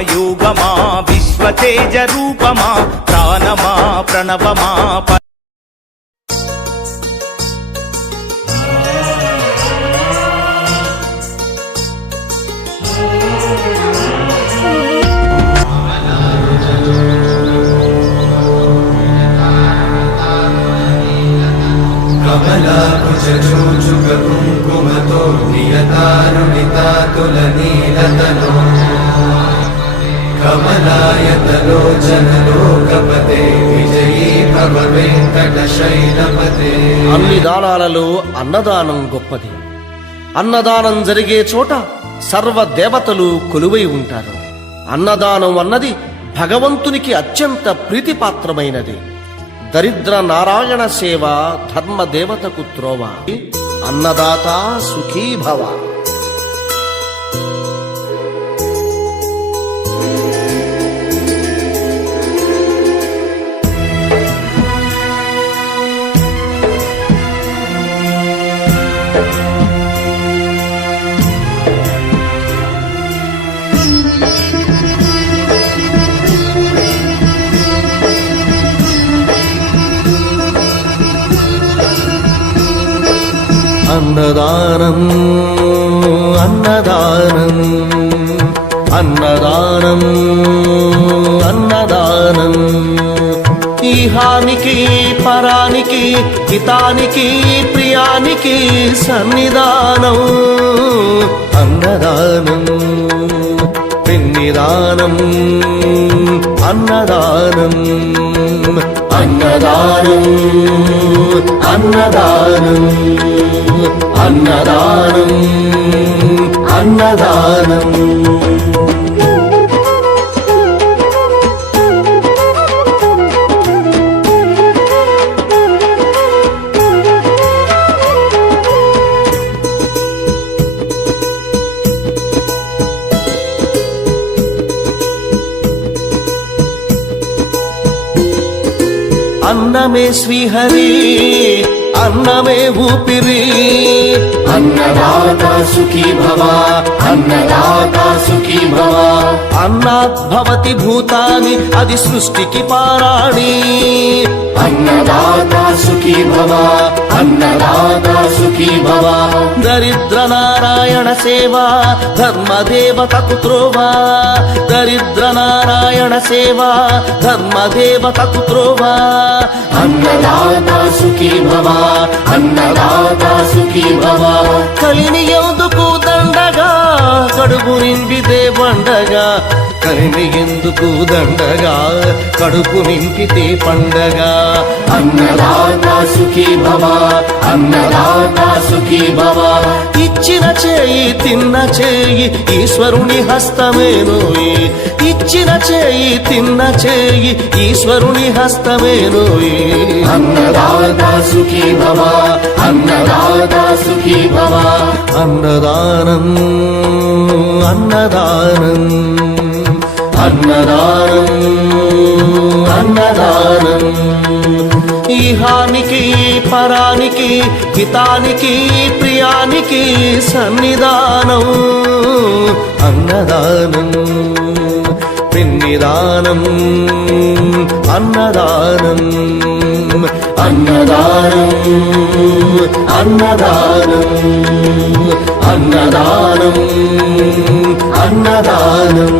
యోగమా విశ్వతేజ రూపమా ప్రాణమా ప్రణవమా కమలాకుచూచుకుంకుమతో నియతారుణితాతులనీలతనో కమలాయతలోచనలోకపతే విజయీ భవ వెంకటశైలపతే. అన్ని దానాలలో అన్నదానం గొప్పది. అన్నదానం జరిగే చోట సర్వ దేవతలు కొలువై ఉంటారు. అన్నదానం అన్నది భగవంతునికి అత్యంత ప్రీతిపాత్రమైనది. దరిద్ర నారాయణ సేవ ధర్మదేవతకు త్రోవ. అన్నదాత సుఖీభవ. అన్నదానం అన్నదానం అన్నదానం అన్నదానం. ఈహానికి పరానికి హితానికి ప్రియానికి సన్నిధానం. అన్నదానం పిన్నిదానం అన్నదానం అన్నదానం అన్నదానం అన్నదానం అన్నదానం. అన్నమే శ్రీహరి అన్నమే ఊపిరి. అన్నదాత సుఖీ భవ అన్నదాత సుఖీ భవ. అన్నాద్భవతి భూతాని అది సృష్టికి పారాణి. అన్నదాత సుఖీ భవ అన్నదాత సుఖీ భవ. దరిద్ర నారాయణ సేవ ధర్మదేవతకు త్రోవ. దరిద్ర నారాయణ సేవ ధర్మదేవతకు త్రోవ. అన్నదాత సుఖీ భవ అన్నదాత సుఖీ భవ. కలిని ఎందుకు దండగా కడుపు నింపితే పండగా. కలిని ఎందుకు దండగా కడుపు నింపితే పండగ. అన్నదాత సుఖీ భవ అన్నదాత సుఖీ భవ. ఇచ్చిన చేయి తిన్న చేయి ఈశ్వరుని హస్తమేనోయి. ఇచ్చిన చేయి తిన్న చేయి ఈశ్వరుని హస్తమేనోయి. అన్నదాత సుఖీ భవ అన్నదాత సుఖీ భవ. అన్నదానం అన్నదానం అన్నదానం అన్నదానం. ఈహానికి పరానికి హితానికి ప్రియానికి సన్నిధానం. అన్నదానం పిన్నిదానం అన్నదానం అన్నదానం అన్నదానం అన్నదానం అన్నదానం.